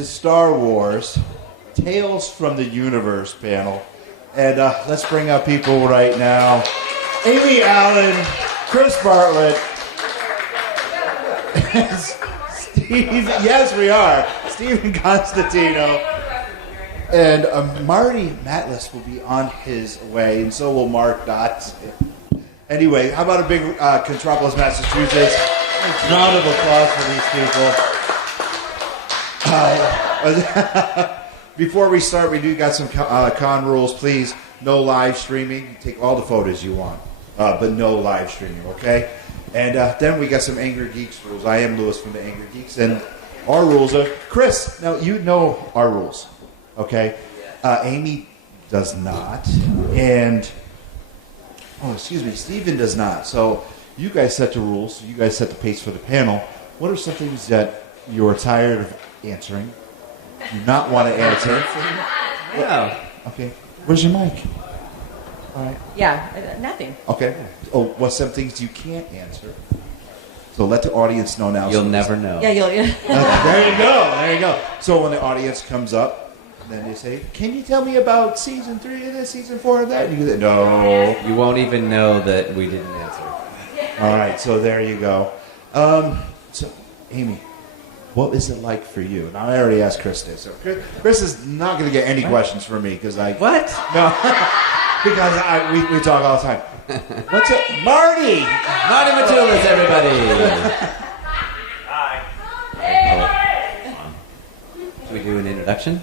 is Star Wars Tales from the Universe panel. And let's bring up people right now. Amy Allen, Chris Bartlett, Steve, yes we are, Stephen Constantino, and Marty Matlis will be on his way, and so will Mark Dotson. Anyway, how about a big Contropolis, Massachusetts? Round of applause for these people. Before we start, we do got some con rules. Please, no live streaming. Take all the photos you want, but no live streaming, okay? And then we got some Angrygeeks rules. I am Lewis from the Angrygeeks, and our rules are... Chris, now you know our rules, okay? Amy does not, and... Oh, excuse me, Steven does not. So you guys set the rules. You guys set the pace for the panel. What are some things that you're tired of answering? Do not want to answer? Yeah. Okay. Where's your mic? All right. Yeah, nothing. Okay. Oh, what's some things you can't answer? So let the audience know now. You'll never know. Yeah, there you go. There you go. So when the audience comes up, then they say, "Can you tell me about season 3 of this, season 4 of that?" And you say, "No." You won't even know that we didn't answer. All right. So there you go. So Amy, what is it like for you? Now I already asked Chris this. So Chris is not going to get any questions from me because I What? No. Because we talk all the time. What's it? Marty! Marty Matulis, everybody! Hi. Should we do an introduction?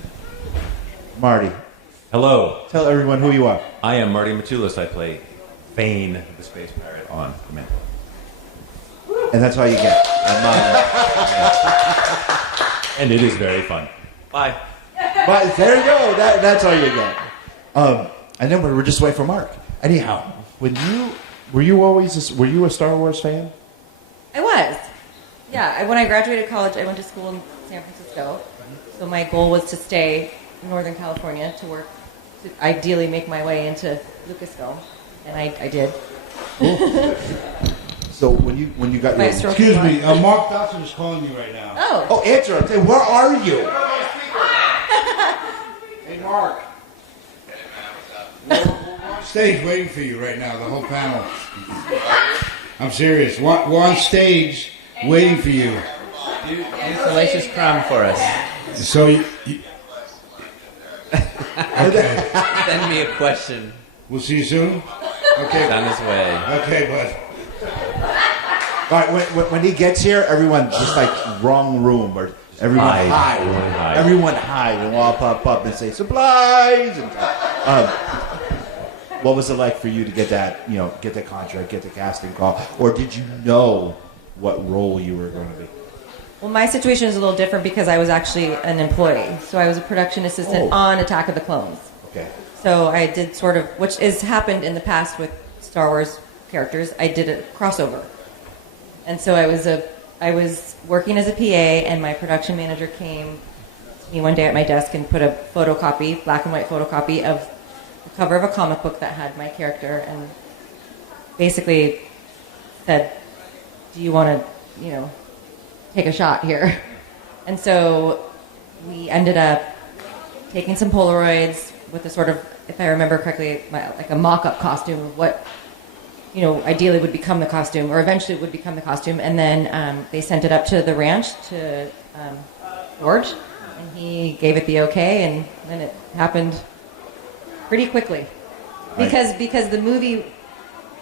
Marty, Hello. tell everyone who you are. I am Marty Matulis. I play Thane, the space pirate on Command. And that's all you get. And it is very fun. Bye. But there you go. That's all you get. And then we're just waiting for Mark. Anyhow, were you a Star Wars fan? I was. Yeah, when I graduated college, I went to school in San Francisco. So my goal was to stay in Northern California to work, to ideally make my way into Lucasfilm. And I did. Cool. So when you got your... Excuse me, Mark Dotson is calling you right now. Oh, answer him. Say, where are you? Hey, Mark. We're on stage waiting for you right now, the whole panel. I'm serious. We're on stage waiting for you. Do salacious crumb for us. So you okay. Send me a question. We'll see you soon? Okay. It's on his way. Okay, All right, when he gets here, everyone just like wrong room or everyone hide. Everyone hide and we'll all pop up and say supplies. And, what was it like for you to get that, get the contract, get the casting call, or did you know what role you were going to be? well, my situation is a little different because I was actually an employee. So I was a production assistant on Attack of the Clones. Okay. So I did sort of, which has happened in the past with Star Wars characters, I did a crossover. And so I was working as a PA, and my production manager came to me one day at my desk and put a photocopy, black and white photocopy of the cover of a comic book that had my character, and basically said, do you want to, take a shot here? And so we ended up taking some Polaroids with a sort of, if I remember correctly, like a mock-up costume of what, ideally would become the costume, or eventually would become the costume. And then they sent it up to the ranch, to George, and he gave it the okay, and then it happened pretty quickly. Because the movie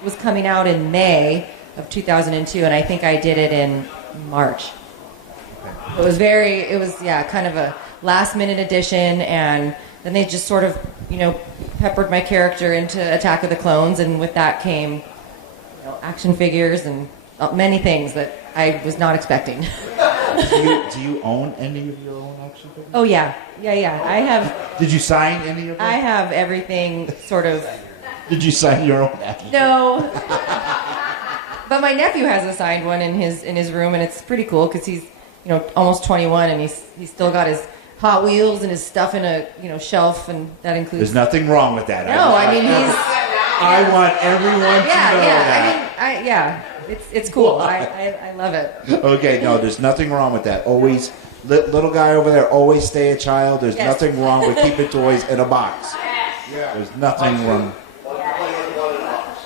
was coming out in May of 2002, and I think I did it in March. It was kind of a last-minute addition, and then they just sort of, peppered my character into Attack of the Clones, and with that came, action figures and many things that I was not expecting. Do you own any of your own action figures? Oh, yeah. I have... Did you sign any of them? I have everything sort of... Did you sign your own action? No. But my nephew has a signed one in his room, and it's pretty cool because he's, almost 21, and he's still got his Hot Wheels and his stuff in a, shelf, and that includes... There's nothing wrong with that. No, he's... I want everyone to know that. It's cool. I love it. Okay, no, there's nothing wrong with that. Always Little guy over there, always stay a child. There's Yes. nothing wrong with keeping toys in a box. Yeah. There's nothing wrong.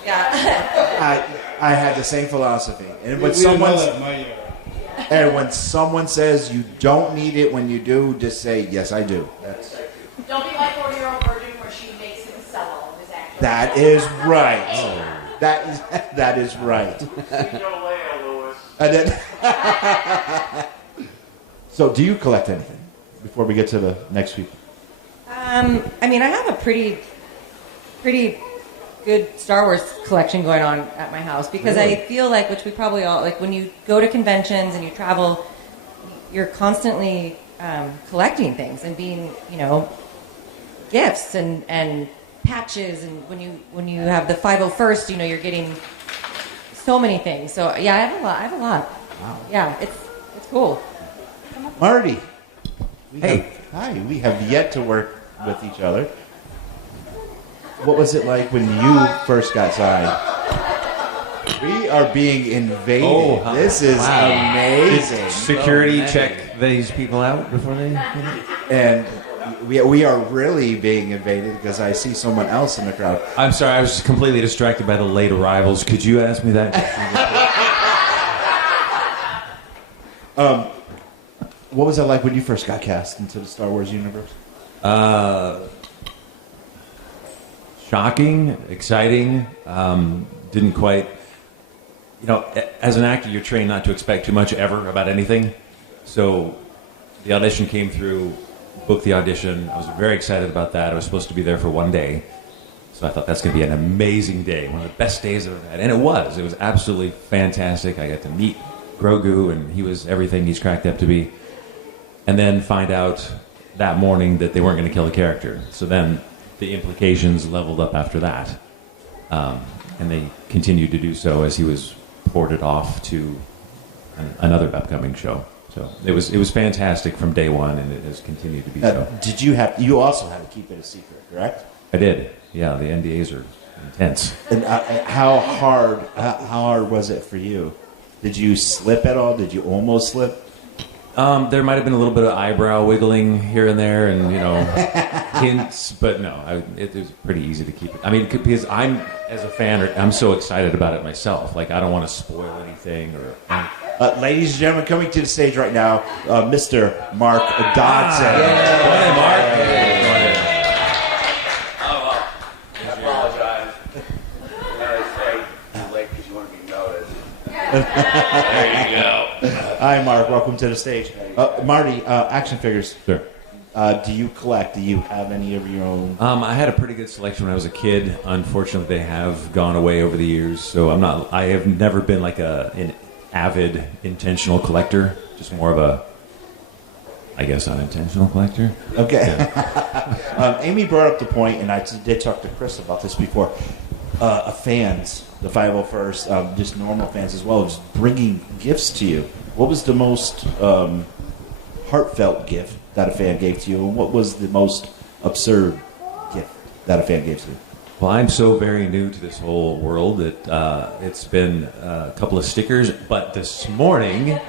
Yeah. I had the same philosophy. And when We didn't know someone that in my and when someone says you don't need it, when you do, just say yes, I do. Don't be like 40-year-old virgin where she makes him sell all of his actions. That is right. That is right. And then, so, do you collect anything before we get to the next week? I mean, I have a pretty good Star Wars collection going on at my house because I feel like, which we probably all like, when you go to conventions and you travel, you're constantly collecting things and being, gifts and patches, and when you have the 501st, you're getting so many things. So yeah, I have a lot. Wow. Yeah, it's cool. Marty. Hey. Hi. We have yet to work with each other. What was it like when you first got signed? We are being invaded. Oh, this is amazing. Security check these people out before they. And we are really being invaded because I see someone else in the crowd. I'm sorry, I was completely distracted by the late arrivals. Could you ask me that? What was it like when you first got cast into the Star Wars universe? Shocking, exciting. Didn't quite. As an actor, you're trained not to expect too much ever about anything. So the audition came through, booked the audition. I was very excited about that. I was supposed to be there for one day. So I thought that's going to be an amazing day, one of the best days I've ever had. And it was. It was absolutely fantastic. I got to meet Grogu, and he was everything he's cracked up to be. And then find out that morning that they weren't going to kill the character. So then the implications leveled up after that. And they continued to do so as he was ported off to another upcoming show. So it was fantastic from day one, and it has continued to be so. Did you also had to keep it a secret, correct? I did. Yeah, the NDAs are intense. And how hard was it for you? Did you slip at all? Did you almost slip? There might have been a little bit of eyebrow wiggling here and there, and hints, but no, it was pretty easy to keep it. I mean, because I'm, as a fan, I'm so excited about it myself. Like, I don't want to spoil anything. Ladies and gentlemen, coming to the stage right now, Mr. Mark Dodson. Go ahead, Mark. I apologize. I say too late because you want to be noticed. There you go. Hi, Mark. Welcome to the stage. Marty, action figures. Sure. Do you collect? Do you have any of your own? I had a pretty good selection when I was a kid. Unfortunately, they have gone away over the years, so I have never been like an avid intentional collector. Just more of a, I guess, unintentional collector. Okay. Yeah. Amy brought up the point, and I did talk to Chris about this before. Fans, the 501st, just normal fans as well, just bringing gifts to you. What was the most heartfelt gift that a fan gave to you, and what was the most absurd gift that a fan gave to you? Well, I'm so very new to this whole world that it's been a couple of stickers, but this morning,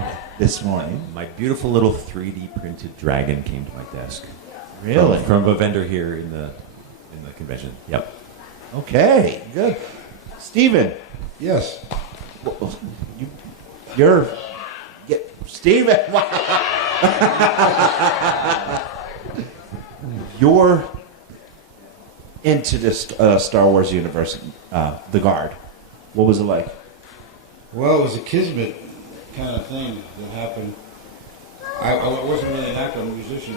my beautiful little 3D printed dragon came to my desk. Really? From a vendor here in the convention. Yep. Okay, good. Steven, Yes. you're... Steven! You're into this Star Wars universe, The Guard. What was it like? Well, it was a kismet kind of thing that happened. I wasn't really an actor, I'm a musician.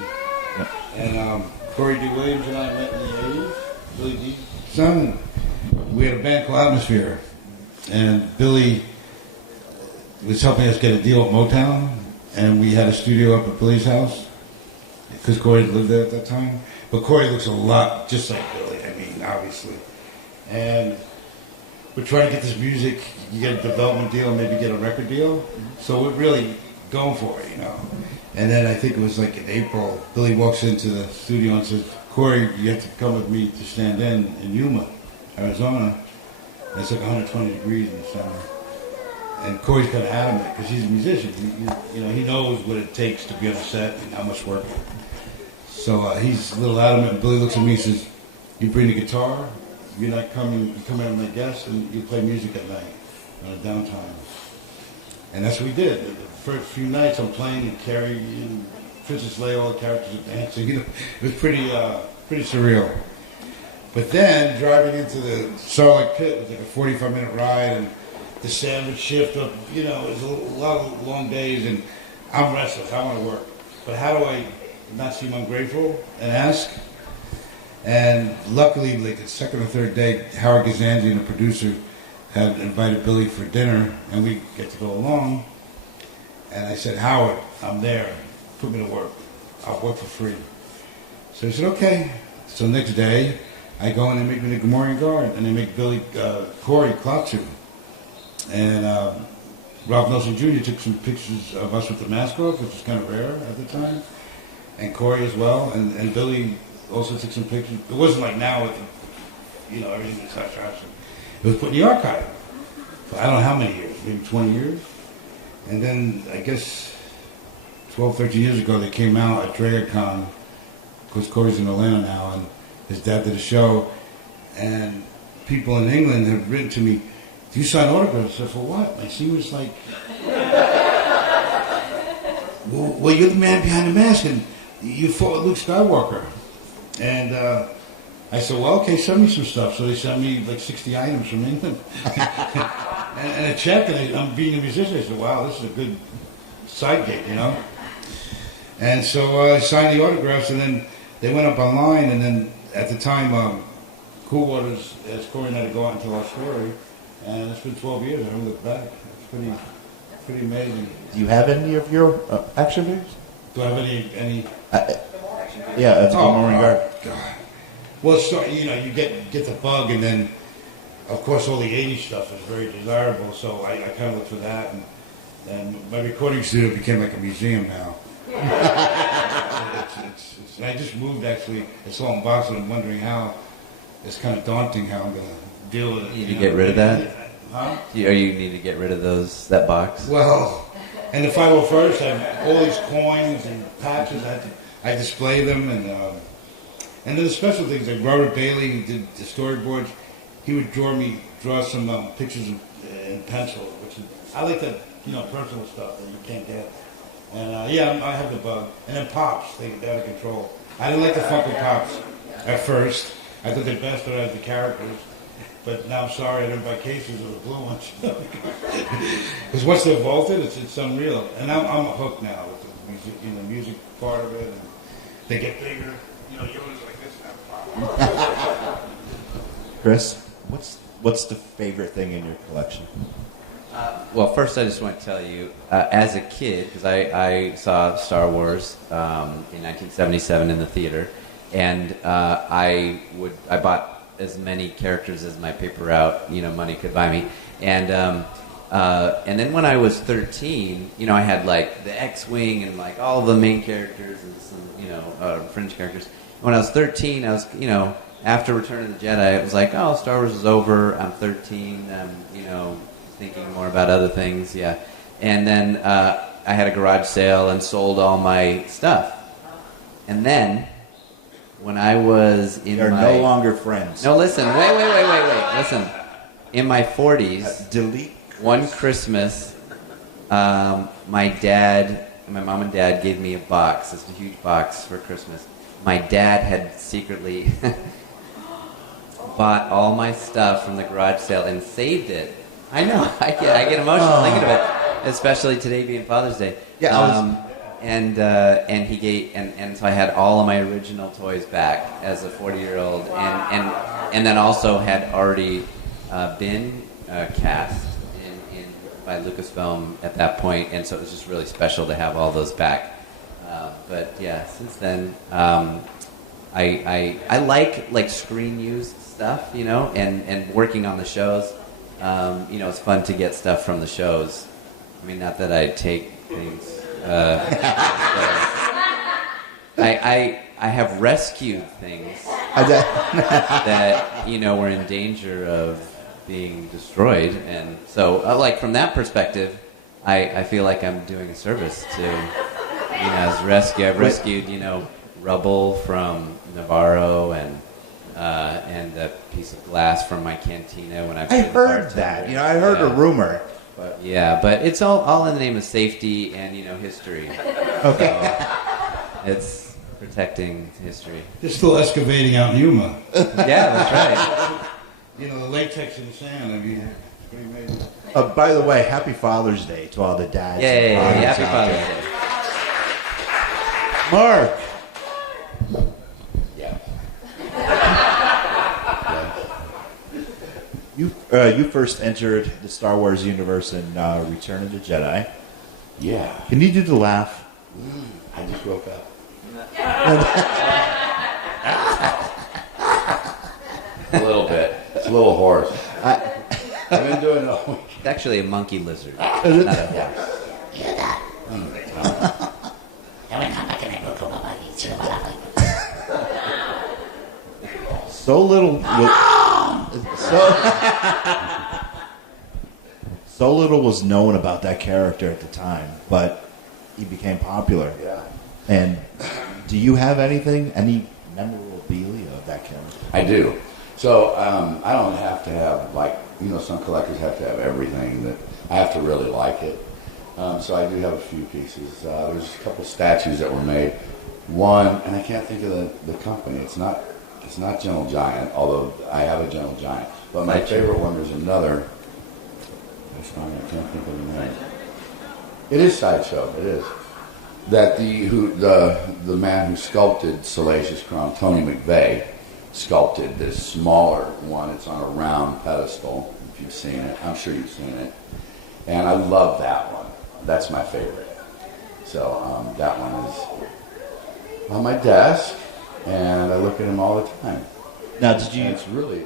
Yep. And Corey D. Williams and I met in the 80s. Billy D's son. We had a band called Atmosphere. And Billy was helping us get a deal at Motown. And we had a studio up at Billy's house. Because Corey lived there at that time. But Corey looks a lot just like Billy, I mean, obviously. And we're trying to get this music, you get a development deal, and maybe get a record deal. So we're really going for it, And then I think it was like in April, Billy walks into the studio and says, Corey, you have to come with me to stand in Yuma, Arizona. And it's like 120 degrees in the summer. And Corey's kind of adamant because he's a musician. He knows what it takes to be on a set and how much work. So he's a little adamant. And Billy looks at me and says, "You bring the guitar. You're not coming. You come in as my guest, and you play music at night on a downtime." And that's what we did. The first few nights, I'm playing and Carrie and Princess Leia, all the characters are dancing. It was pretty surreal. But then driving into the Starlight Pit was like a 45-minute ride, and the sandwich shift up, it was a lot of long days, and I'm restless. I want to work. But how do I not seem ungrateful and ask? And luckily, like the second or third day, Howard Gazanjian, the producer, had invited Billy for dinner, and we get to go along. And I said, "Howard, I'm there. Put me to work. I'll work for free." So he said, "Okay." So next day, I go and they make me the Gamorrean Guard, and they make Corey Klaatu. And Ralph Nelson Jr. took some pictures of us with the mask off, which was kind of rare at the time, and Corey as well, and Billy also took some pictures. It wasn't like now with everything that's hush hush. It was put in the archive for I don't know how many years, maybe 20 years. And then I guess 12, 13 years ago they came out at DreaCon, because Corey's in Atlanta now, and his dad did a show, and people in England have written to me, "Do you sign autographs?" I said, "For what?" And she was like, well, you're the man behind the mask, and you fought with Luke Skywalker. And I said, "Well, okay, send me some stuff." So they sent me like 60 items from England. and a check, and I'm being a musician. I said, "Wow, this is a good side gig, And so I signed the autographs, and then they went up online, and then at the time, Cool Waters asked Corey and I to go out and tell our story, and it's been 12 years. I haven't looked back. It's pretty amazing. Do you have any of your action figures? Do I have any? Yeah, that's Gamorrean Guard. God. Well, so, you get the bug, and then, of course, all the 80s stuff is very desirable, so I kind of look for that, and my recording studio became like a museum now. And I just moved, actually. I saw in Boston. I'm wondering how. It's kind of daunting how I'm going to deal with it. You need to get rid of that? Huh? You need to get rid of that box? Well, and the 501st, I have all these coins and patches. I display them, and then the special things, like Robert Bailey, who did the storyboards, he would draw some pictures in pencil, which I like that, personal stuff that you can't get. And I have the bug. And then Pops, they're out of control. I didn't like the Funko Pops at first. I thought they bastardized the characters. But now I'm sorry I didn't buy cases of the blue ones. Because once they're vaulted, it's unreal. And I'm hooked now with the music part of it. And they get bigger. Yours like this now. Chris, what's the favorite thing in your collection? Well, first I just want to tell you, as a kid, because I saw Star Wars in 1977 in the theater, and I bought as many characters as my paper route, money could buy me, and then when I was 13, I had like the X-wing and like all the main characters and some fringe characters. When I was 13, I was after Return of the Jedi, it was like, oh, Star Wars is over. I'm 13. I'm thinking more about other things, yeah. And then I had a garage sale and sold all my stuff. And then, when I was in They're no longer friends. No, listen, wait. Listen. In my 40s, Delete. one Christmas, my mom and dad gave me a box. It's a huge box for Christmas. My dad had secretly bought all my stuff from the garage sale and saved it. I know. I get emotional thinking of it, especially today being Father's Day. Yeah. And he gave, and so I had all of my original toys back as a 40-year-old, and then also had already been cast in by Lucasfilm at that point, and so it was just really special to have all those back. But yeah, since then, I like screen used stuff, and working on the shows. It's fun to get stuff from the shows. I mean, not that I take things. I have rescued things that were in danger of being destroyed. And so, like from that perspective, I feel like I'm doing a service to, as rescue. I've rescued, rubble from Navarro and a piece of glass from my cantina when I've I been heard bartender. that. I heard a rumor. But it's all in the name of safety and history. Okay. So it's protecting history. They're still excavating out in Yuma. Yeah, that's right. The latex in the sand. I mean, it's pretty amazing. By the way, happy Father's Day to all the dads. Yeah, and happy fathers out Father's there. Day. Mark, Yeah. you first entered the Star Wars universe in Return of the Jedi. Yeah. Can you do the laugh? I just woke up. A little bit. It's a little hoarse. I've been doing it all week. It's actually a monkey lizard. So little. So little was known about that character at the time, but he became popular. Yeah. And do you have any memorabilia of that character? I do. So I don't have to have, some collectors have to have everything. That I have to really like it. So I do have a few pieces. There's a couple statues that were made. One, and I can't think of the company. It's not Gentle Giant, although I have a Gentle Giant. But my favorite one is another. I can't think of the name. It is Sideshow. It is. That the man who sculpted Salacious Crumb, Tony McVeigh, sculpted this smaller one. It's on a round pedestal. If you've seen it, I'm sure you've seen it. And I love that one. That's my favorite. So that one is on my desk, and I look at them all the time. Now, did you? And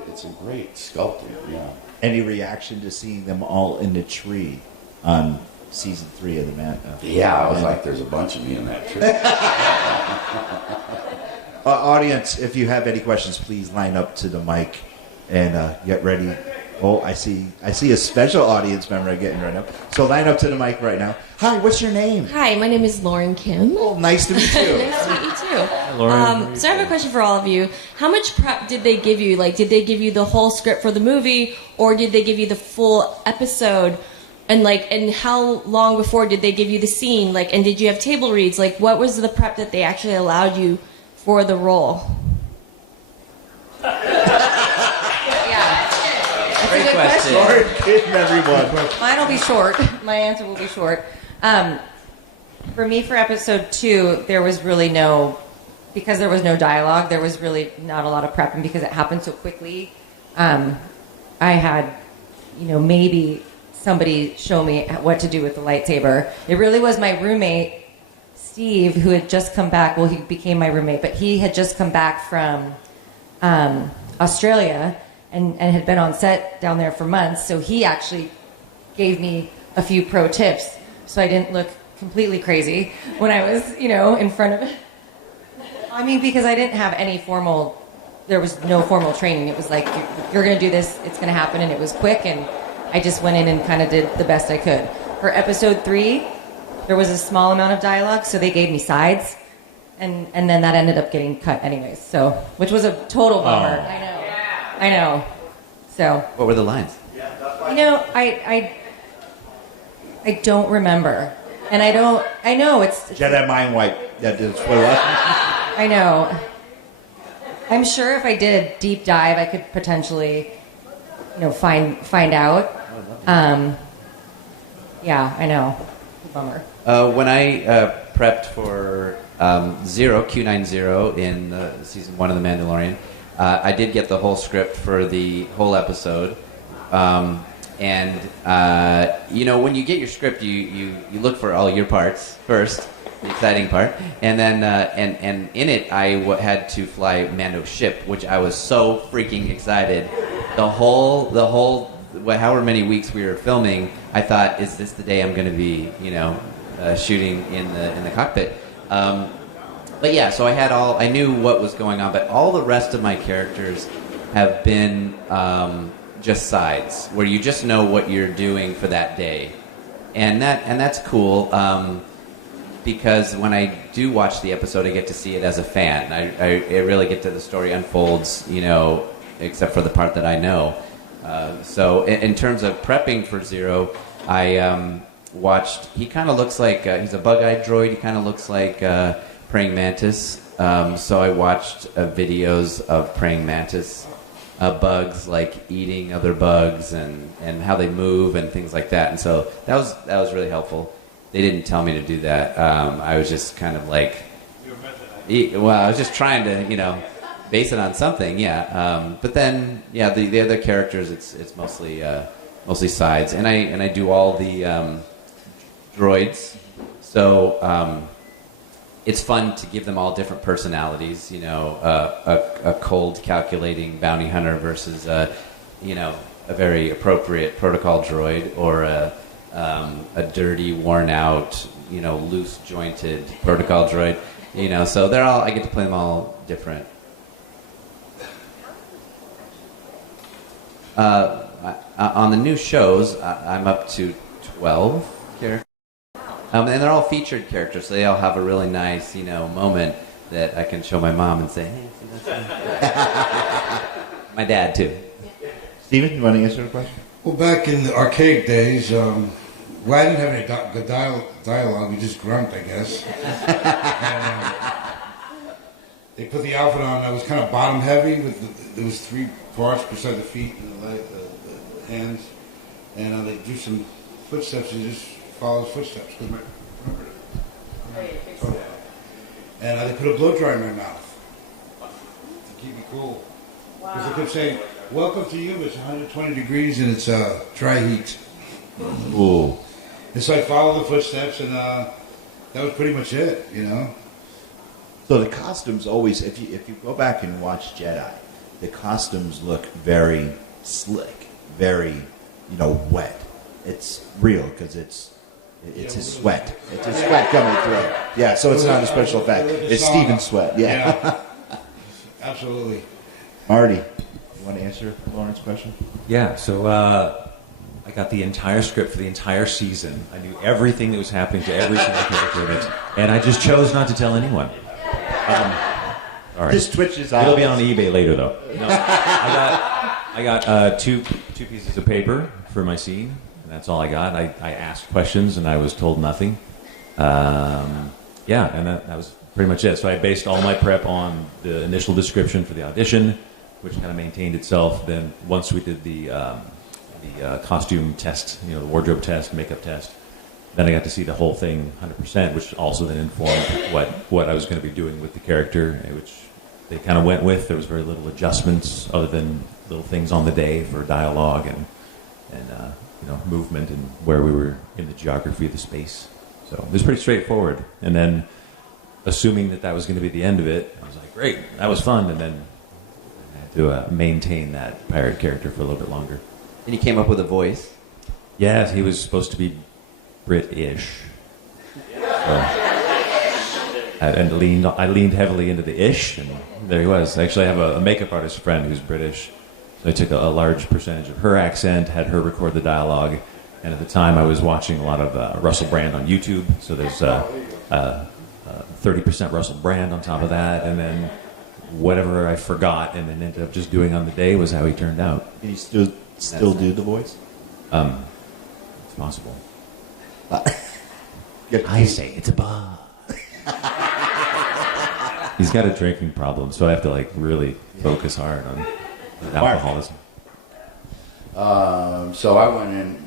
it's a great sculpting. Yeah. Any reaction to seeing them all in the tree on season 3 of the Man? Yeah, I was like, there's a bunch of me in that tree. Audience, if you have any questions, please line up to the mic and get ready. Oh, I see a special audience member getting right up. So line up to the mic right now. Hi, what's your name? Hi, my name is Lauren Kim. Oh, nice to meet you. Nice to meet you too. Hi, Lauren. So I have a question for all of you. How much prep did they give you? Like, did they give you the whole script for the movie, or did they give you the full episode? And how long before did they give you the scene? Like, and did you have table reads? Like, what was the prep that they actually allowed you for the role? That's a good question. Sorry, kidding everyone. Mine will be short. My answer will be short. For me, for episode 2, there was really because there was no dialogue, there was really not a lot of prep, and because it happened so quickly, I had, maybe somebody show me what to do with the lightsaber. It really was my roommate, Steve, who had just come back. Well, he became my roommate, but he had just come back from Australia and had been on set down there for months. So he actually gave me a few pro tips so I didn't look completely crazy when I was, in front of it. I mean, because I didn't have there was no formal training. It was like, you're going to do this, it's going to happen, and it was quick, and I just went in and kind of did the best I could. For episode 3, there was a small amount of dialogue, so they gave me sides, and then that ended up getting cut anyways, so, which was a total bummer. Oh. I know. So. What were the lines? I don't remember. And I know it's... Jedi Mind Wipe. That is what it was. I know. I'm sure if I did a deep dive, I could potentially, find out. Yeah, I know. Bummer. When I prepped for Q90 in season 1 of The Mandalorian, I did get the whole script for the whole episode. When you get your script, you look for all your parts first, the exciting part, and then and in it I had to fly Mando's ship, which I was so freaking excited. The whole however many weeks we were filming, I thought, is this the day I'm going to be shooting in the cockpit? But yeah, so I knew what was going on, but all the rest of my characters have been just sides, where you just know what you're doing for that day, and that's cool. Because when I do watch the episode, I get to see it as a fan. I really get to the story unfolds, except for the part that I know. So in terms of prepping for Zero, I watched. He kind of looks like he's a bug-eyed droid. He kind of looks like praying mantis. So I watched videos of praying mantis bugs, like eating other bugs and how they move and things like that. And so that was really helpful. They didn't tell me to do that. I was just kind of like, well, I was just trying to, base it on something, yeah. But then, yeah, the other characters, it's mostly sides, and I do all the droids. So it's fun to give them all different personalities. A cold, calculating bounty hunter versus a very appropriate protocol droid, or a dirty, worn out, loose jointed protocol droid. So they're all. I get to play them all different. On the new shows, I'm up to 12 characters. And they're all featured characters, so they all have a really nice, moment that I can show my mom and say, hey, see that? My dad, too. Steven, you want to answer the question? Well, back in the archaic days, well, I didn't have any good dialogue. We just grunt, I guess. And, they put the outfit on that was kind of bottom heavy. There was 3 parts beside the feet and the leg, the hands. And they do some footsteps. You just follow the footsteps. And they put a blow dryer in my mouth to keep me cool. Because they kept saying, welcome to you. It's 120 degrees and it's dry heat. Ooh. And so I followed the footsteps, and that was pretty much it, So the costumes always, if you go back and watch Jedi, the costumes look very slick, very, wet. It's real because it's his sweat. It's his sweat coming through. Yeah, so it's not a special effect. It's Steven's sweat. Yeah. Absolutely. Marty, you want to answer Lauren's question? Yeah, so I got the entire script for the entire season. I knew everything that was happening to every single character in it, and I just chose not to tell anyone. All right. This twitches out. It'll be on eBay later, though. No, I got two pieces of paper for my scene, and that's all I got. I asked questions, and I was told nothing. And that was pretty much it. So I based all my prep on the initial description for the audition, which kind of maintained itself. Then once we did the costume test, the wardrobe test, makeup test, then I got to see the whole thing 100%, which also then informed what I was going to be doing with the character, which they kind of went with. There was very little adjustments other than little things on the day for dialogue and movement and where we were in the geography of the space. So it was pretty straightforward. And then, assuming that was going to be the end of it, I was like, great, that was fun. And then I had to maintain that pirate character for a little bit longer. And you came up with a voice. Yes, he was supposed to be British. I leaned heavily into the ish, and there he was. Actually, I have a makeup artist friend who's British. So I took a large percentage of her accent, had her record the dialogue, and at the time I was watching a lot of Russell Brand on YouTube. So there's 30% Russell Brand on top of that, and then whatever I forgot and then ended up just doing on the day was how he turned out. Can you still do the voice? It's possible. I say it's a bar. He's got a drinking problem, so I have to really focus hard on alcoholism. So I went in.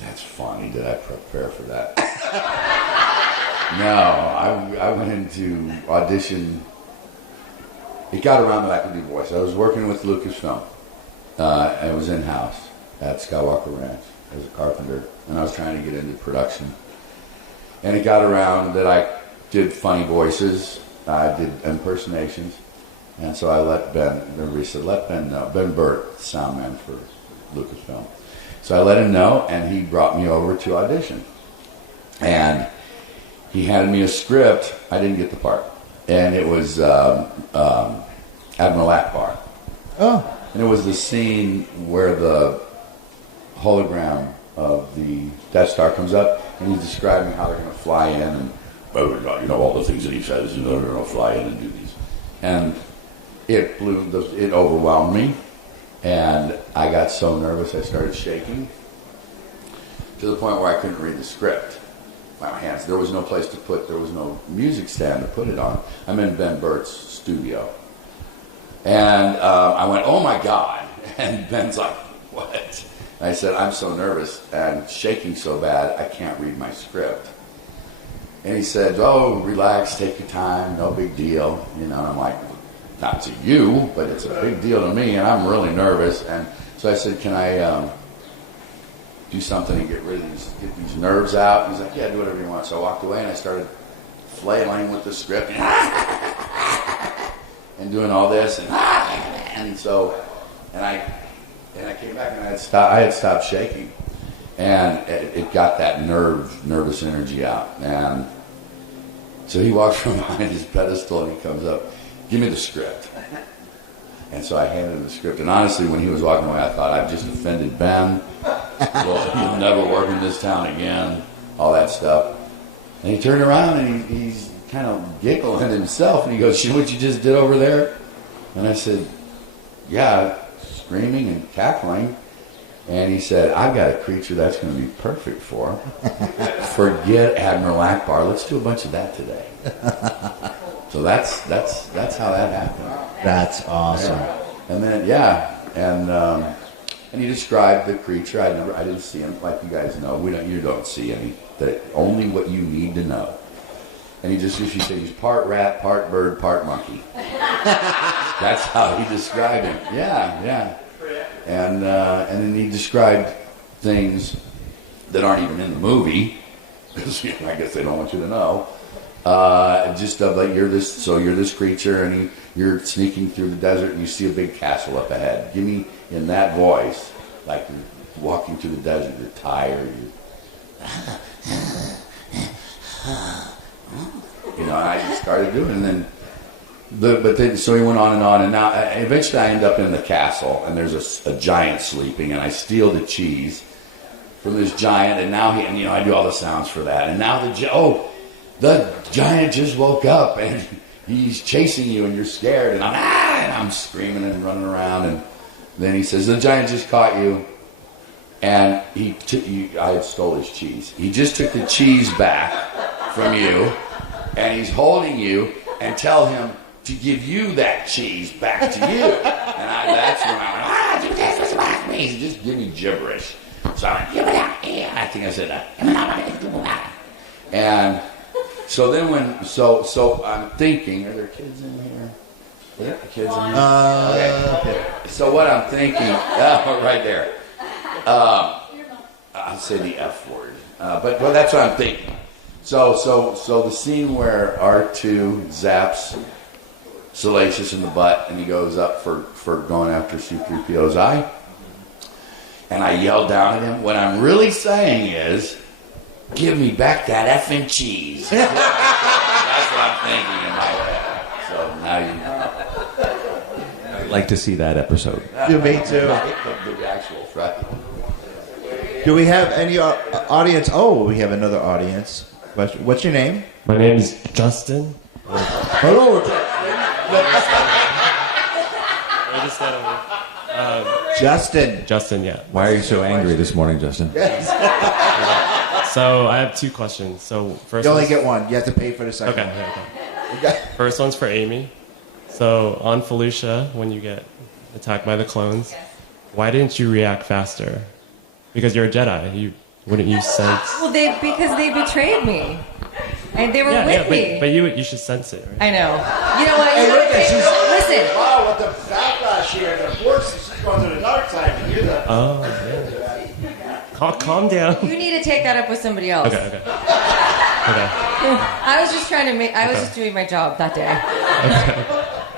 That's funny. Did I prepare for that? No, I went into audition. It got around that I could do voice. I was working with Lucasfilm. And it was in-house at Skywalker Ranch as a carpenter, and I was trying to get into production. And it got around that I did funny voices, I did impersonations, and so I let Ben know. Ben Burt, sound man for Lucasfilm. So I let him know, and he brought me over to audition. And he handed me a script. I didn't get the part. And it was Admiral Akbar. Oh. And it was the scene where the hologram of the Death Star comes up, and he's describing how they're going to fly in, and all the things that he says, they're going to fly in and do these. And it overwhelmed me, and I got so nervous I started shaking to the point where I couldn't read the script. My hands, there was no place to put, there was no music stand to put it on. I'm in Ben Burtt's studio. And I went, oh my God. And Ben's like, what? And I said, I'm so nervous and shaking so bad, I can't read my script. And he said, oh, relax, take your time, no big deal. And I'm like, not to you, but it's a big deal to me, and I'm really nervous. And so I said, can I do something and get these nerves out? And he's like, yeah, do whatever you want. So I walked away and I started flailing with the script and doing all this and I came back and I had stopped shaking, and it got that nervous energy out. And so he walks from behind his pedestal and he comes up, give me the script. And so I handed him the script. And honestly, when he was walking away, I thought, I've just offended Ben. Well, he'll never work in this town again. All that stuff. And he turned around and he's kind of giggling himself. And he goes, see what you just did over there? And I said, yeah, screaming and cackling. And he said, I've got a creature that's going to be perfect for him. Forget Admiral Akbar. Let's do a bunch of that today. So that's how that happened. That's awesome. Yeah. And then and he described the creature. I didn't see him, like you guys know. You don't see any. Only what you need to know. And he said he's part rat, part bird, part monkey. That's how he described him. Yeah. And then he described things that aren't even in the movie, because I guess they don't want you to know. Just like you're this creature, and you're sneaking through the desert, and you see a big castle up ahead. Give me in that voice, like you're walking through the desert, you're tired. And I just started doing it, and then. So he went on, and now eventually I end up in the castle, and there's a giant sleeping, and I steal the cheese from this giant, and now I do all the sounds for that, and now the giant just woke up, and he's chasing you, and you're scared, and I'm screaming and running around, and then he says, the giant just caught you, and I had stole his cheese. He just took the cheese back from you, and he's holding you, and tell him to give you that cheese back to you. And that's when I went, this was me. He just give me gibberish. So I went, I think I said that. And so then so I'm thinking, are there kids in here? Are there kids in here? Okay. So what I'm thinking, right there. I'll say the F word. But that's what I'm thinking. So the scene where R2 zaps Salacious in the butt, and he goes up for going after C-3PO's eye, and I yell down at him. What I'm really saying is, give me back that effing cheese. That's what I'm thinking in my head. So now you know. I'd like to see that episode. You me too. The actual, right? Do we have any audience? Oh, we have another audience question. What's your name? My name is Justin. Hello. Justin, yeah. Why are you so angry this morning, Justin? So I have two questions. So first, you only get one. You have to pay for the second one. Okay. First one's for Amy. So on Felucia, when you get attacked by the clones, why didn't you react faster? Because you're a Jedi. Wouldn't you sense? Well, because they betrayed me. And they were with me. But you should sense it, right? I know. You know what? Listen. Wow, what the backlash here. The force is going to the dark side. You hear that? Oh, yeah. Calm down. You need to take that up with somebody else. Okay. I was just just doing my job that day. Okay.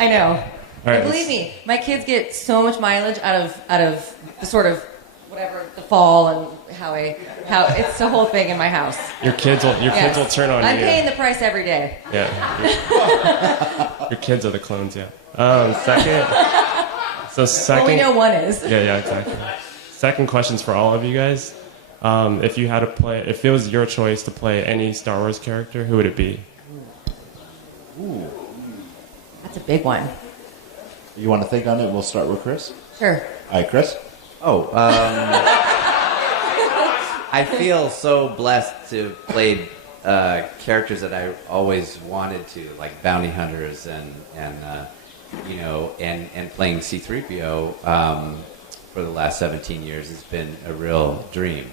I know. All right, believe me, my kids get so much mileage out of the sort of whatever the fall and how it's the whole thing in my house. Your kids will turn on you. I'm paying the price every day. So second, Well, we know one is. yeah, exactly. Second question's for all of you guys. If you had to play, if it was your choice to play any Star Wars character, who would it be? Ooh. That's a big one. You want to think on it? We'll start with Chris. Sure. All right, Chris. Oh, I feel so blessed to play characters that I always wanted to, like bounty hunters and playing C-3PO for the last 17 years has been a real dream.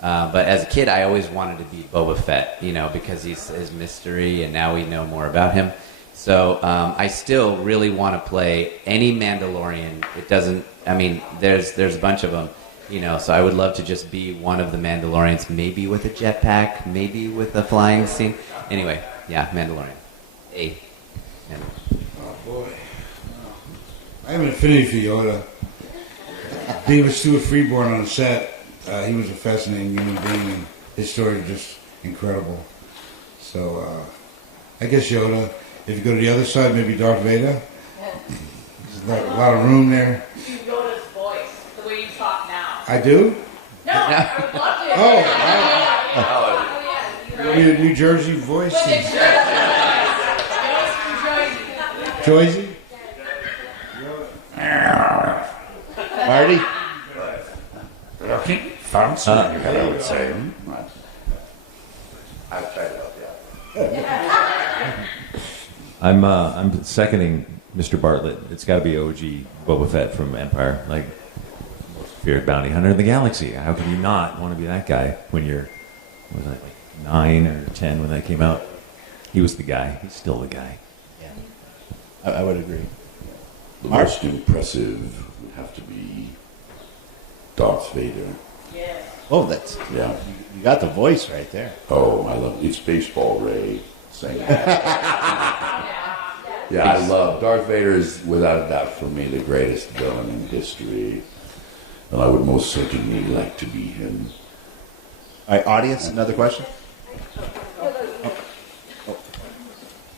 But as a kid, I always wanted to be Boba Fett, because he's his mystery, and now we know more about him. So I still really want to play any Mandalorian. It doesn't. I mean, there's a bunch of them, So I would love to just be one of the Mandalorians, maybe with a jetpack, maybe with a flying scene. Anyway, yeah, Mandalorian. Oh boy, I have an affinity for Yoda. Being with Stuart Freeborn on the set, he was a fascinating human being, and his story is just incredible. So I guess Yoda. If you go to the other side, maybe Darth Vader. There's a lot of room there. You Yoda's voice, the way you talk now. I do? No, I would love to. Oh, yeah. New Jersey voice. Jersey? Marty? Looking fancy, I would say. I've tried it out, yeah. I'm seconding Mr. Bartlett. It's got to be OG Boba Fett from Empire, like most feared bounty hunter in the galaxy. How can you not want to be that guy when you're, what was that, like 9 or 10 when that came out? He was the guy. He's still the guy. Yeah, I would agree. The most impressive would have to be Darth Vader. Oh, that's Yeah. you got the voice right there. Oh, I love it's Baseball Ray saying that. Yeah, I love Darth Vader is without a doubt for me the greatest villain in history, and I would most certainly like to be him. All right, audience, another question.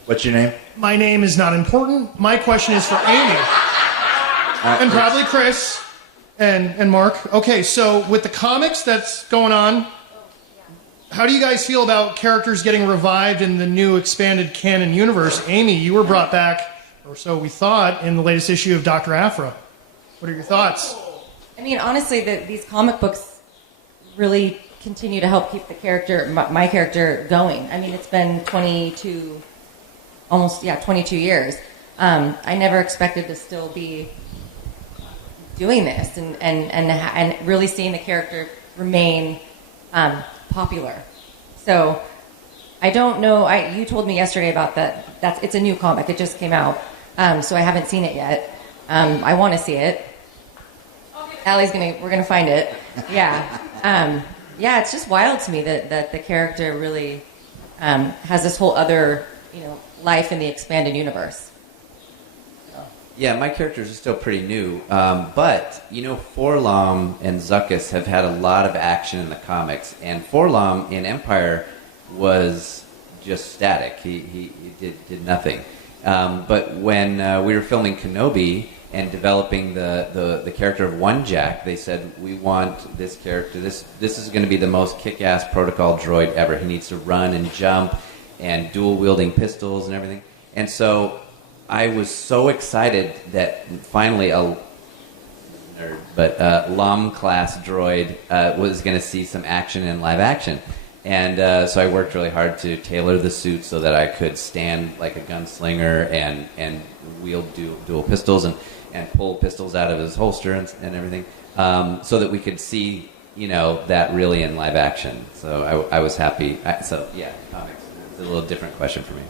What's your name? My name is not important. My question is for Amy. And probably Chris and Mark. Okay, so with the comics that's going on, how do you guys feel about characters getting revived in the new expanded canon universe? Amy, you were brought back, or so we thought, in the latest issue of Dr. Aphra. What are your thoughts? I mean, honestly, these comic books really continue to help keep the character, my character, going. I mean, it's been 22 years. I never expected to still be doing this and really seeing the character remain popular. So I don't know. You told me yesterday about that. It's a new comic. It just came out, so I haven't seen it yet. I want to see it. We're gonna find it. Yeah. Yeah. It's just wild to me that the character really has this whole other life in the expanded universe. Yeah, my characters are still pretty new, but 4-LOM and Zuckuss have had a lot of action in the comics, and 4-LOM in Empire was just static. He did nothing. But when we were filming Kenobi and developing the character of One Jack, they said, we want this character. This is going to be the most kick-ass protocol droid ever. He needs to run and jump and dual-wielding pistols and everything. And so I was so excited that finally a LOM class droid was going to see some action in live action. And so I worked really hard to tailor the suit so that I could stand like a gunslinger and wield dual pistols and pull pistols out of his holster and everything, so that we could see that really in live action. So I was happy. So yeah, comics. It's a little different question for me.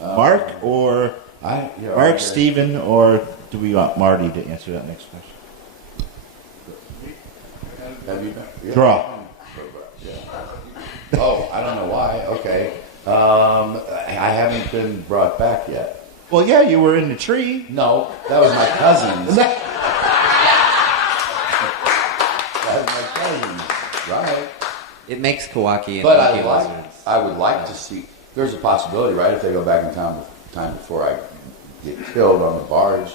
Mark or Mark, Steven, or do we want Marty to answer that next question? Draw. Yeah. Oh, I don't know why. Okay. I haven't been brought back yet. Well, yeah, you were in the tree. No, that was my cousin's. That was my cousin's. Right. It makes Kawaki and But Wookiee lizards. I would like to see. There's a possibility, right? If they go back in time before I get killed on the barge.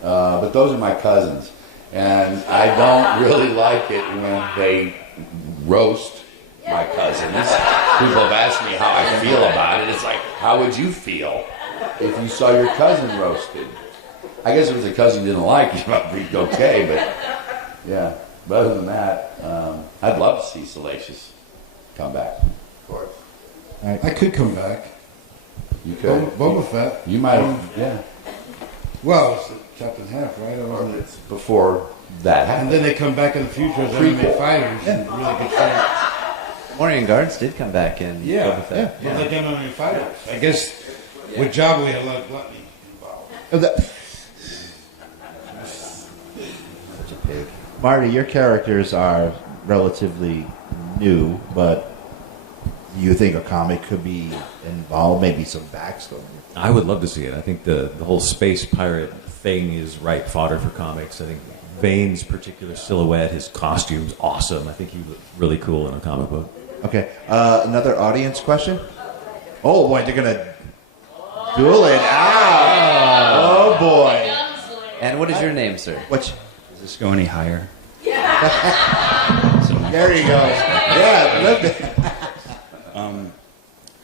But those are my cousins. And I don't really like it when they roast my cousins. People have asked me how I feel about it. It's like, how would you feel if you saw your cousin roasted? I guess if it was a cousin you didn't like, you might be okay, but yeah. But other than that, I'd love to see Salacious come back, of course. I could come back. You could. Boba Fett. You might have, yeah. Well, it's chopped in half, right? Or it's before that happened. And then they come back in the future as MMA fighters in really good shape. Morian Guards did come back in Boba Fett. Yeah. Like MMA fighters. I guess with Jabba we had a lot of gluttony involved. Such a pig. Marty, your characters are relatively new, but you think a comic could be involved, maybe some backstory? I would love to see it. I think the whole space pirate thing is ripe fodder for comics. I think Vane's particular silhouette, his costume's awesome. I think he was really cool in a comic book. Okay, another audience question? Oh boy, they're gonna duel it out. Oh boy. And what is your name, sir? What's Does this go any higher? there you go. Yeah, look.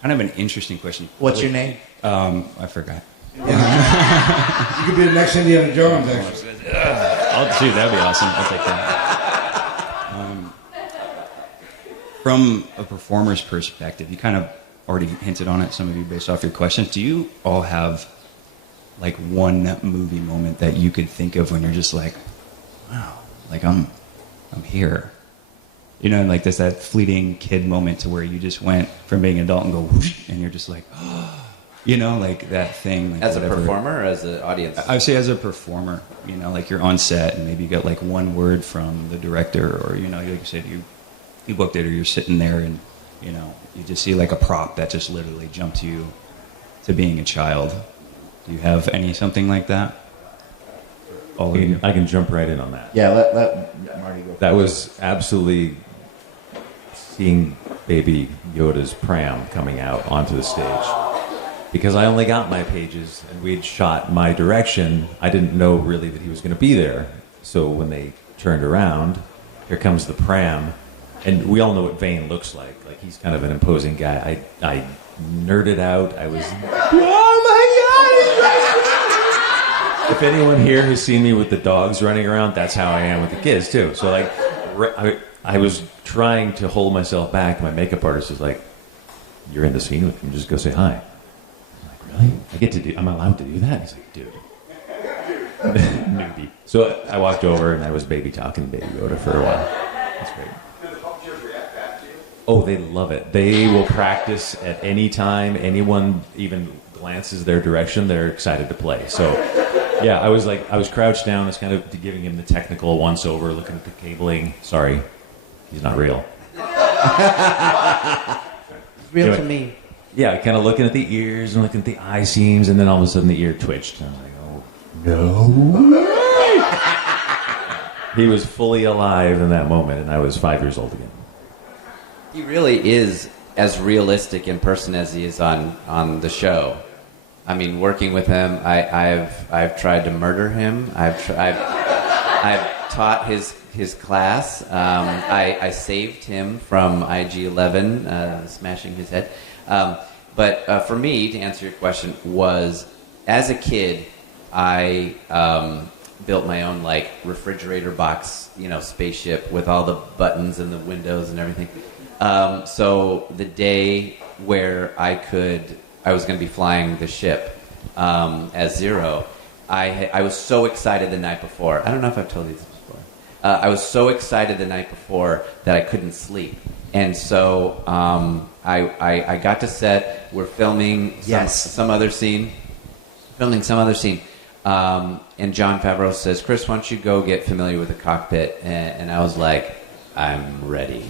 Kind of an interesting question. What's your name? I forgot. You could be the next Indiana Jones, actually. Dude, that'd be awesome. I'll take that. From a performer's perspective, you kind of already hinted on it, some of you, based off your questions. Do you all have like one movie moment that you could think of when you're just like, wow, like I'm here? You know, like there's that fleeting kid moment to where you just went from being an adult and go whoosh, and you're just like, you know, like that thing. Like As whatever. a performer or as an audience? I would say as a performer, you know, like you're on set and maybe you get like one word from the director, or, you know, like you said, you booked it, or you're sitting there and, you know, you just see like a prop that just literally jumped you to being a child. Do you have something like that? All of you? I can jump right in on that. Yeah, let Marty go. That was absolutely seeing Baby Yoda's pram coming out onto the stage. Because I only got my pages and we'd shot my direction, I didn't know really that he was going to be there. So when they turned around, here comes the pram. And we all know what Vane looks like. Like, he's kind of an imposing guy. I nerded out. I was, oh my God! If anyone here has seen me with the dogs running around, that's how I am with the kids, too. So, like, I was trying to hold myself back. My makeup artist was like, you're in the scene with him. Just go say hi. I'm like, really? I'm allowed to do that? He's like, dude. Newbie. So I walked over and I was baby talking to Baby Yoda for a while. That's great. Do the puppeteers react back to you? Oh, they love it. They will practice at any time. Anyone even glances their direction, they're excited to play. So, yeah, I was crouched down. I was kind of giving him the technical once-over, looking at the cabling. Sorry, he's not real. Real Anyway. to me. Yeah, kind of looking at the ears and looking at the eye seams, and then all of a sudden the ear twitched. And I was like, oh, no. He was fully alive in that moment, and I was 5 years old again. He really is as realistic in person as he is on the show. I mean, working with him, I've tried to murder him. I've taught his class. I saved him from IG-11 smashing his head. But for me, to answer your question, was as a kid, I built my own like refrigerator box, spaceship with all the buttons and the windows and everything. So the day where I was going to be flying the ship as Zero, I was so excited the night before. I don't know if I've told you this before. I was so excited the night before that I couldn't sleep. And so I got to set. We're filming some other scene. Filming some other scene. And Jon Favreau says, Chris, why don't you go get familiar with the cockpit? And I was like, I'm ready.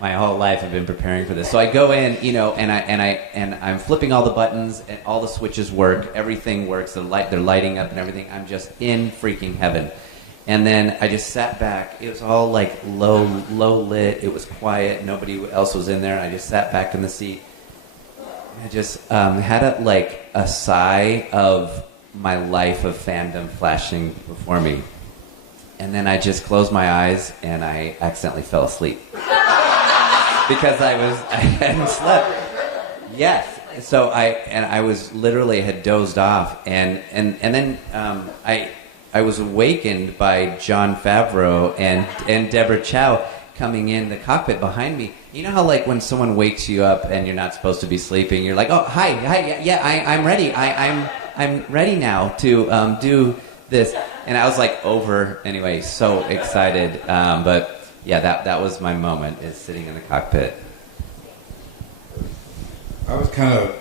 My whole life I've been preparing for this. So I go in, and I'm flipping all the buttons, and all the switches work. Everything works. They're lighting up and everything. I'm just in freaking heaven. And then I just sat back. It was all like low lit. It was quiet. Nobody else was in there. I just sat back in the seat. I just had a sigh of my life of fandom flashing before me. And then I just closed my eyes and I accidentally fell asleep. Because I hadn't slept. Yes. So I was literally had dozed off and then I was awakened by Jon Favreau and Deborah Chow coming in the cockpit behind me. You know how like when someone wakes you up and you're not supposed to be sleeping, you're like, oh hi, yeah, I'm ready. I'm ready now to do this. And I was like anyway, so excited. But yeah, that was my moment, is sitting in the cockpit. I was kind of,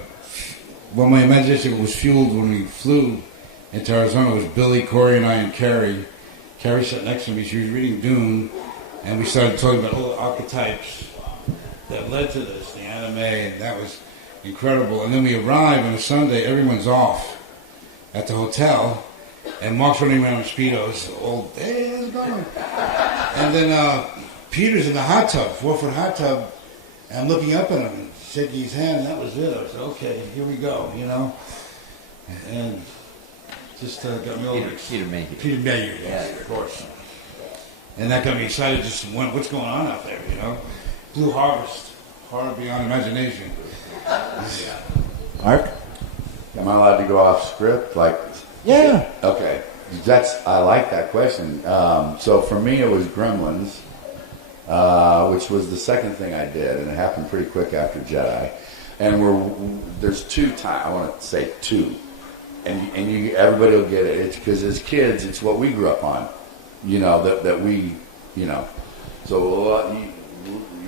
well, my imagination was fueled when we flew into Arizona. It was Billy, Corey, and I, and Carrie. Carrie sat next to me. She was reading Dune, and we started talking about all the archetypes that led to this, the anime, and that was incredible. And then we arrive on a Sunday, everyone's off at the hotel, and Mark's running around in Speedos, all, hey, how's it going? And then Peter's in the hot tub, 4-foot hot tub, and I'm looking up at him and shaking his hand, and that was it. I said, okay, here we go, you know? And just got me over. Peter Mayhew. Peter Mayhew, yes, of course. And that got me excited, just what's going on out there, you know? Blue Harvest, horror beyond imagination. Mark? Am I allowed to go off script? Yeah. Okay. I like that question. So for me, it was Gremlins, which was the second thing I did, and it happened pretty quick after Jedi. And there's I want to say two, and everybody will get it. It's because as kids, it's what we grew up on, you know, that we, you know. So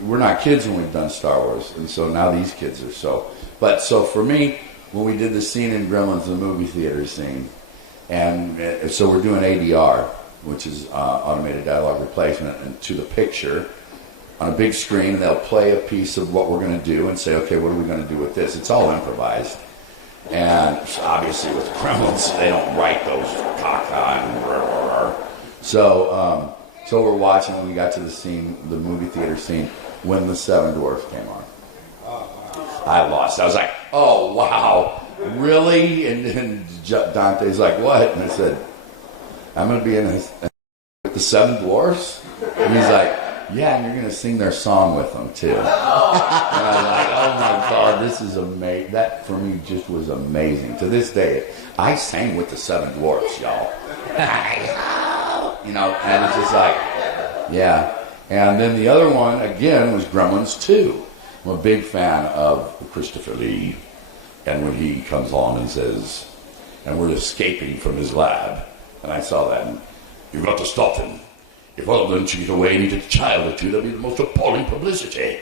we're not kids when we've done Star Wars, and so now these kids are so. But so for me, when we did the scene in Gremlins, the movie theater scene, and so we're doing ADR, which is automated dialogue replacement, and to the picture on a big screen, and they'll play a piece of what we're going to do and say, okay, what are we going to do with this? It's all improvised. And obviously with Gremlins, they don't write those caca and rrr, rrr. So we're watching, and we got to the scene, the movie theater scene, when the Seven Dwarfs came on. I lost. I was like, oh, wow, really? And Dante's like, what? And I said, I'm going to be with the Seven Dwarfs? And he's like, yeah, and you're going to sing their song with them, too. And I was like, oh, my God, this is amazing. That, for me, just was amazing. To this day, I sang with the Seven Dwarfs, y'all. You know, and it's just like, yeah. And then the other one, again, was Gremlins 2. I'm a big fan of Christopher Lee. And when he comes on and says, and we're escaping from his lab, and I saw that, and you've got to stop him. If all of them cheat away and eat a child or two, that'll be the most appalling publicity.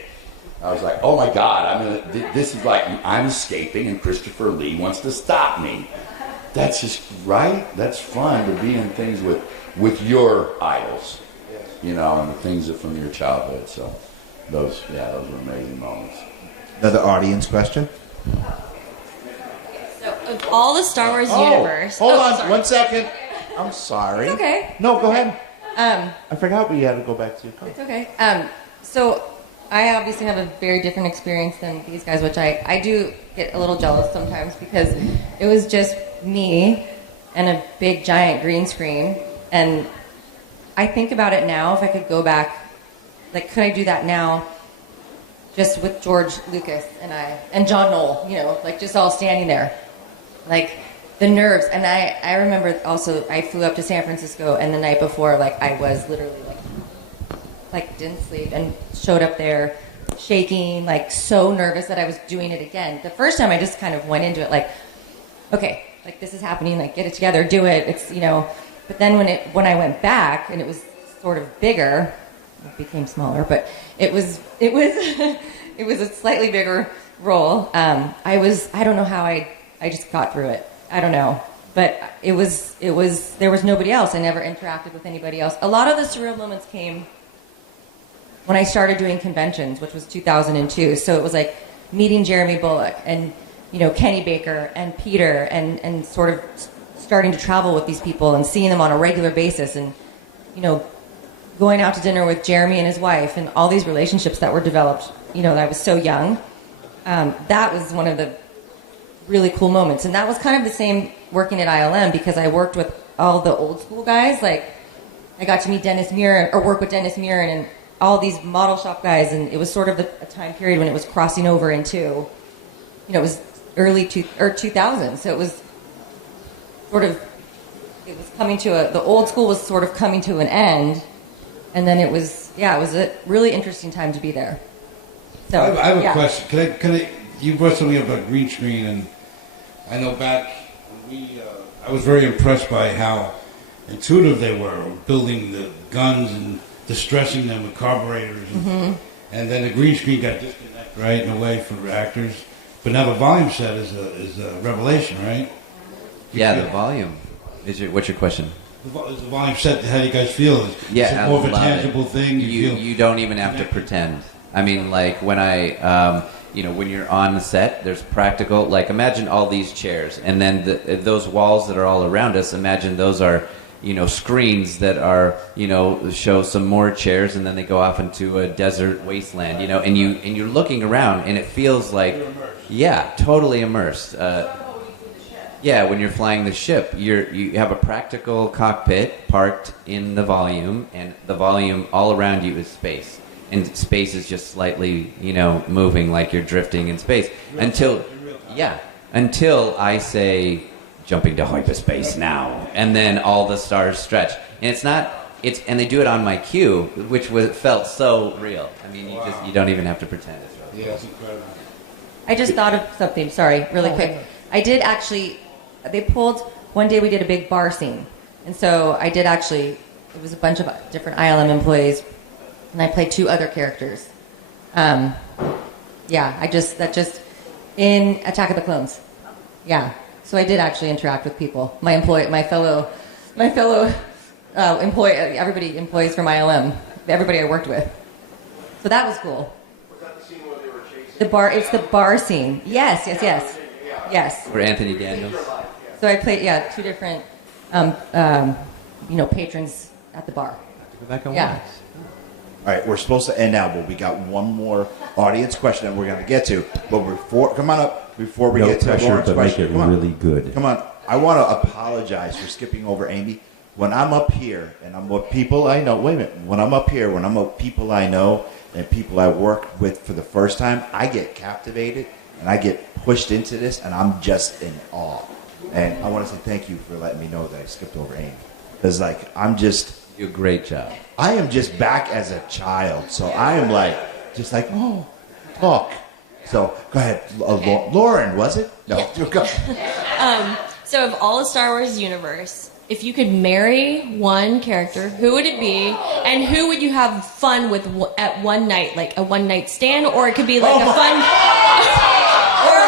I was like, oh my God, I mean, this is like, I'm escaping and Christopher Lee wants to stop me. That's just, right? That's fun to be in things with your idols, you know, and the things that from your childhood. So those were amazing moments. Another audience question? So, of all the Star Wars universe... Hold on, sorry. 1 second. I'm sorry. It's okay. No, go ahead. I forgot we had to go back to your comment. It's okay. So I obviously have a very different experience than these guys, which I do get a little jealous sometimes because it was just me and a big giant green screen. And I think about it now, if I could go back, like, could I do that now just with George Lucas and John Knoll, you know, like just all standing there. Like, the nerves. And I remember also, I flew up to San Francisco, and the night before, like, I was literally, like didn't sleep, and showed up there shaking, like, so nervous that I was doing it again. The first time I just kind of went into it like, okay, like, this is happening, like, get it together, do it, it's, you know. But then when I went back, and it was sort of bigger, it became smaller, but it was it was a slightly bigger role. I don't know how I just got through it. I don't know. But there was nobody else. I never interacted with anybody else. A lot of the surreal moments came when I started doing conventions, which was 2002. So it was like meeting Jeremy Bullock and, you know, Kenny Baker and Peter and sort of starting to travel with these people and seeing them on a regular basis and, you know, going out to dinner with Jeremy and his wife and all these relationships that were developed, you know, that I was so young. that was one of the really cool moments. And that was kind of the same working at ILM because I worked with all the old school guys. Like, I got to meet Dennis Muren, or work with Dennis Muren and all these model shop guys. And it was sort of a time period when it was crossing over into, it was early 2000. So it was sort of, it was coming to the old school was sort of coming to an end. And then it was a really interesting time to be there. So I have a question. Can I? You brought something up about green screen, and I know back when I was very impressed by how intuitive they were building the guns and distressing them with carburetors, and then the green screen got disconnected, right, in a way for actors. But now the volume set is a revelation, right? The volume. What's your question? Is the volume set? How do you guys feel? Is it more of a tangible thing? You don't even have to pretend. I mean, like when when you're on the set, there's practical. Like imagine all these chairs, and then those walls that are all around us. Imagine those are screens that are show some more chairs, and then they go off into a desert wasteland. And you're looking around, and it feels like totally immersed. When you're flying the ship, you have a practical cockpit parked in the volume, and the volume all around you is space. And space is just slightly, moving like you're drifting in space. Until I say, jumping to hyperspace now. And then all the stars stretch. And and they do it on my cue, which felt so real. I mean, you don't even have to pretend it's real. Yeah, it's incredible. I just thought of something, sorry, really quick. I did actually, one day we did a big bar scene. And so I did it was a bunch of different ILM employees, and I played 2 other characters. In Attack of the Clones. Yeah. So I did actually interact with people. My fellow employees from ILM, everybody I worked with. So that was cool. Was that the scene where they were chasing? It's the bar scene. Yes. For Anthony Daniels. So I played, 2 different, patrons at the bar. Go back and Yeah. watch. All right, we're supposed to end now, but we got one more audience question that we're going to get to. But come on up before we get to pressure, Lauren's but question. make it Come on. really good. Come on. I want to apologize for skipping over Amy. When I'm up here and I'm with people I know, wait a minute. When I'm with people I know and people I work with for the first time, I get captivated and I get pushed into this, and I'm just in awe. And I want to say thank you for letting me know that I skipped over Amy. Because, You do a great job. I am just back as a child, so I am talk. So go ahead, Lauren, was it? No, go. So of all the Star Wars universe, if you could marry one character, who would it be, and who would you have fun with at one night, like a one night stand, or it could be like a fun, or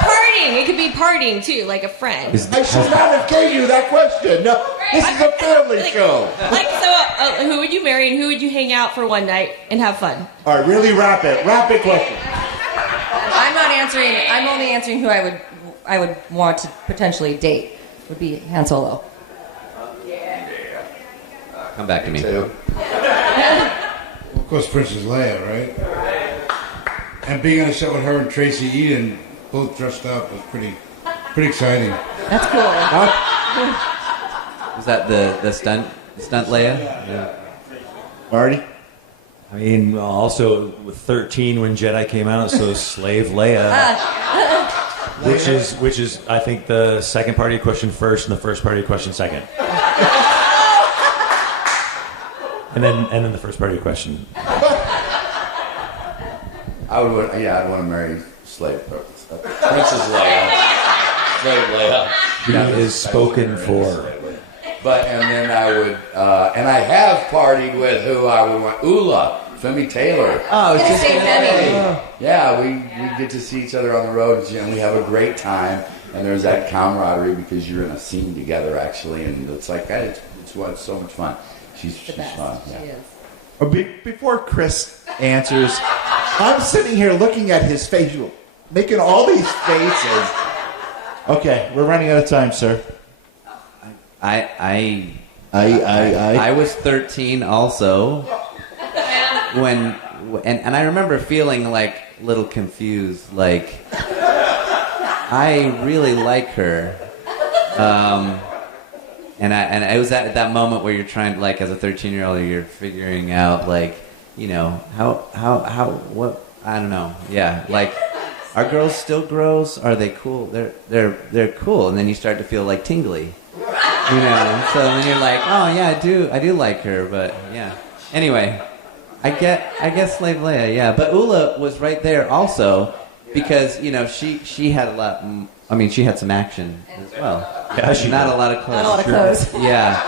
partying. It could be partying too, like a friend. I should not have gave you that question. No, this is a family show. Who would you marry and who would you hang out for one night and have fun? All right, really rapid question. I'm not answering, I'm only answering who I would want to potentially date. Would be Han Solo. Come back to me. Of course, Princess Leia, right? And being on a set with her and Tracy Eden, both dressed up, was pretty exciting. That's cool. Was that the stunt Leia? Yeah. Marty? I mean, also with 13 when Jedi came out, so Slave Leia. Which is, I think, the second part of your question first and the first part of your question second. and then the first part of your question. I'd want to marry Princess Leia. Slave Leia. She is spoken for. And then I would, and I have partied with who I would want, Ula. Femi Taylor. Oh, it's just Femi. Yeah, we get to see each other on the road, and we have a great time. And there's that camaraderie because you're in a scene together, actually, and it's like it's so much fun. She's fun. Yeah. She is. Before Chris answers, I'm sitting here looking at his face, making all these faces. Okay, we're running out of time, sir. I was 13 also. and I remember feeling like a little confused, like I really like her. And it was at that moment where you're trying, like, as a 13-year-old, you're figuring out, like, you know, what, I don't know. Yeah, like, are girls still gross? Are they cool? They're cool. And then you start to feel, like, tingly. You know, so then you're like, oh, yeah, I do like her, but, yeah. Anyway, I guess Slave Leia, yeah. But Ula was right there also because, you know, she had a lot, I mean, she had some action as well. Yeah, not a lot of clothes. Not a lot of clothes. Yeah.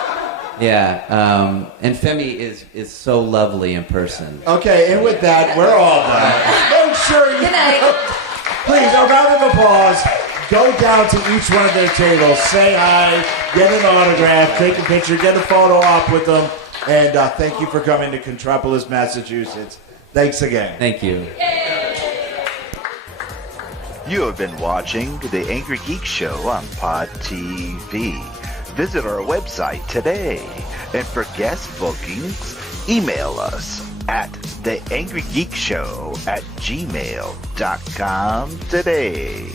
And Femi is so lovely in person. Okay, and with that, we're all done. Make sure you... Good night. Please, a round of applause. Go down to each one of their tables, say hi, get an autograph, take a picture, get a photo op with them, and thank you for coming to Contropolis, Massachusetts. Thanks again. Thank you. You have been watching the Angry Geek Show on Pod TV. Visit our website today. And for guest bookings, email us at theangrygeekshow@gmail.com today.